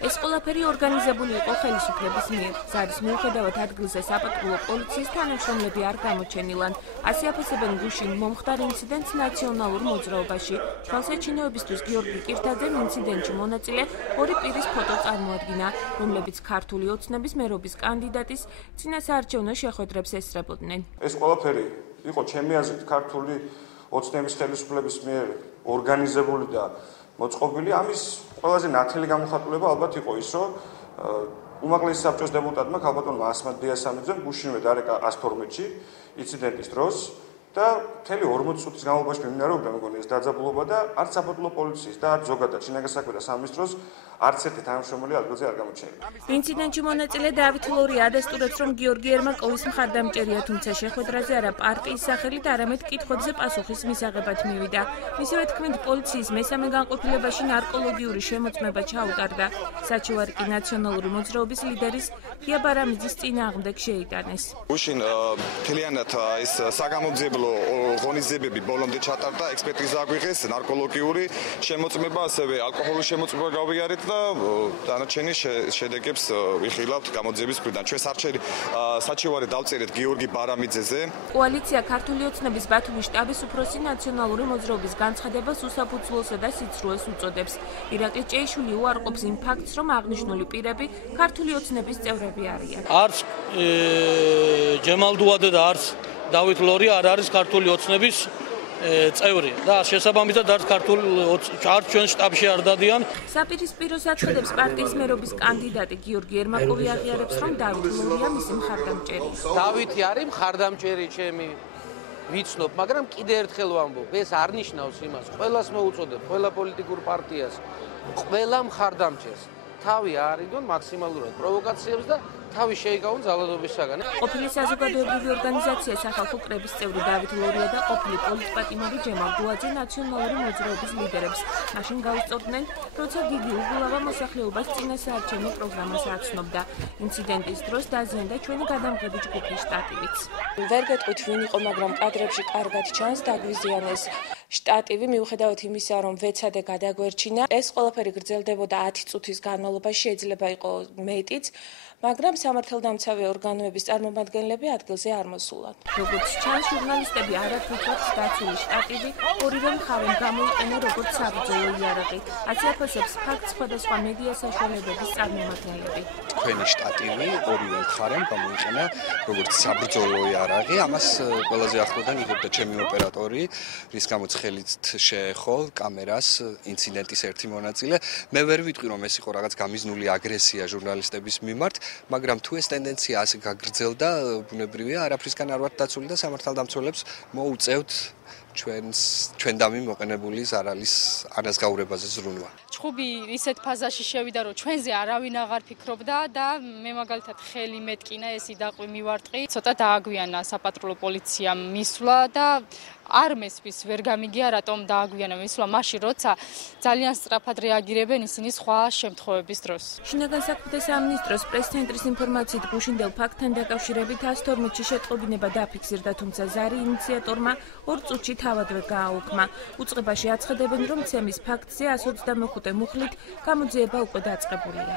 ეს ყველაფერი ორგანიზებული იყო ხელისუფლების მიერ. ზარის მიუხედავად ადგილზე საპატრულო პოლიციის თანამშრომლები არ გამოჩენილან. ასე აფასებენ გუშინ მომხდარ ინციდენტს ნაციონალურ მოძრაობაში. თვალსაჩინოებისთვის გიორგი კირთაძემ ინციდენტში მონაწილე ორი პირის ფოტო წარმოადგინა, რომლებიც ქართული ოცნების მერობის კანდიდატის წინასაარჩევნო შეხვედრებს ესწრებოდნენ. ეს ყველაფერი იყო ჩემი აზრით ქართული ოცნების ხელისუფლების მიერ ორგანიზებული და მოწყობილი. ამის ყველაზე ნათელი გამოხატულება ალბათ იყო ის, რომ უმაღლესი საბჭოს დეპუტატმა ქალბატონმა ასმად დიასამიძემ გუშინვე დარეკა 112-ში ინციდენტის დროს და მთელი 40 წუთის განმავლობაში მიმდინარეობდა მეგონი ეს დაძაბულობა და არც საფუძვლო პოლიციის და არც ზოგადად შინაგან საქმეთა სამინისტროს არც ერთი თანამშრომელი ადგილზე არ გამოჩნდა. ინციდენტში მონაწილე დავით ლორი ადასტურებს, რომ გიორგი ერმაკოვის მხარდამჭერია, თუმცა შეხვედრაზე არა პარტიის სახელით, არამედ კითხვებზე პასუხის მისაღებად მივიდა. მისივე თქმით, პოლიციის მესამე განყოფილებაში ნარკოლოგიური შემოწმება ჩაუტარდა. საჩივარი კი ნაციონალური მოძრაობის ლიდერის ღია ბარამიძის წინააღმდეგ შეიტანეს. გუშინ მთლიანად ეს საგამოგზავნო ღონისძიებები ბოლომდე ჩატარდა, ექსპერტიზა აგვიღეს, ნარკოლოგიური შემოწმება, ასევე ალკოჰოლის შემოწმება გავიარეთ და დანარჩენი შედეგებს ვიხილავთ გამოძიების მხრიდან. ჩვენ საჩივარი დავწერეთ გიორგი ბარამიძეზე. კოალიცია ქართული ოცნების ბათუმის შტაბის უფროსი ნაციონალური მოძრაობის განცხადებას უსაფუძვლოსა და სიცრუეს უწოდებს. ირაკლი ჭეიშვილი უარყოფს იმ ფაქტს, რომ აღნიშნული პირები ქართული ოცნების წევრები არიან. არც ჯემალ დუადე და არც დავით ლორი არ არის ქართული ოცნების წევრი და შესაბამისად არც ჩვენ შტაბში არ დადიან. საპირისპირო საქმეებს პარტიის მერობის კანდიდატი გიორგი ერმაკოვი აღიარებს, რომ დავით ლორია მისი მხარდამჭერი. დავითი არის მხარდამჭერი ჩემი ვიცნობ, მაგრამ კიდე ერთხელ ვამბობ, ეს არ ნიშნავს იმას, ყველას მოუწოდებ, ყველა პოლიტიკურ პარტიას, ყველა მხარდამჭერს თავი არიდონ მაქსიმალურად პროვოკაციებს და თავი შეიკავონ ძალადობისაგან. ყოფილი საზოგადოებრივი ორგანიზაცია სახალხო კრების წევრი დავით ლორია და ყოფილი პოლიტპატიმარი ჯემალ დუაძე ნაციონალური მოძრაობის ლიდერებს მაშინ გაუსწორდნენ, როცა გიგი უგულავა მოსახლეობას წინასაარჩევნო პროგრამას აცნობდა. ინციდენტის დროს დაზიანდა ჩვენი გადამღები ჯგუფის შტატივიც. ვერ გეტყვით ვინ იყო, მაგრამ კადრებში კარგად ჩანს დაგვიზიანეს შტატივი, მიუხედავად იმისა, რომ ვეცადე გადაგვერჩინა. ეს ყველაფერი გრძელდებოდა 10 წუთის განმავლობაში, შეიძლება იყოს მეტიც, მაგრამ სამართალდამცავი ორგანოების წარმომადგენლები ადგილზე არ მოსულან. როგორც ჩანს, ჟურნალისტები არაფრით დაცული შტატივი ორივე მხარემ გამოიყენა როგორც საბრძოლო იარაღი. ასე აფასებს ფაქტს სხვადასხვა მედია საშუალებების წარმომადგენლები. თქვენი შტატივი ორივე მხარემ გამოიყენა როგორც საბრძოლო იარაღი. ამას ყველაზე ახლოდან იღებდა ჩემი ოპერატორი, რის გამოც ხელით შეეხო კამერას ინციდენტის ერთი მონაწილე. მე ვერ ვიტყვი, რომ ეს იყო რაღაც გამიზნული აგრესია ჟურნალისტების მიმართ, მაგრამ თუ ეს ტენდენცია ასე გაგრძელდა, ბუნებრივია, არაფრისგან არ ვართ დაცული და სამართალდამცველებს მოუწევთ ჩვენდამი მოყენებული ზარალის ანაზღაურებაზე ზრუნვა. ჩხუბი ისეთ ფაზაში შევიდა, რომ ჩვენზე არავინ აღარ ფიქრობდა და მე მაგალითად ხელი მეტკინა ეს იდაყვი მივარტყი. ცოტა დააგვიანა საპატრულო პოლიციამ მისვლა და არ მესვის ვერ გამიგია რატომ დააგვიანა მისვლა მაშინ როცა ძალიან სწრაფად რეაგირებენ ისინი სხვა შემთხვევების დროს. შინაგან საქმეთა სამინისტროს პრეს-ცენტრის ინფორმაციით გუშინდელ ფაქტთან დაკავშირებით 112-ში შეტყობინება დაფიქსირდა, თუმცა ზარი ინიციატორმა 2 წუთში თავადვე გააუქმა. უწყებაში აცხადებენ, რომ ცემის ფაქტზე 125 მუხლით გამოძიება უკვე დაწყებულია.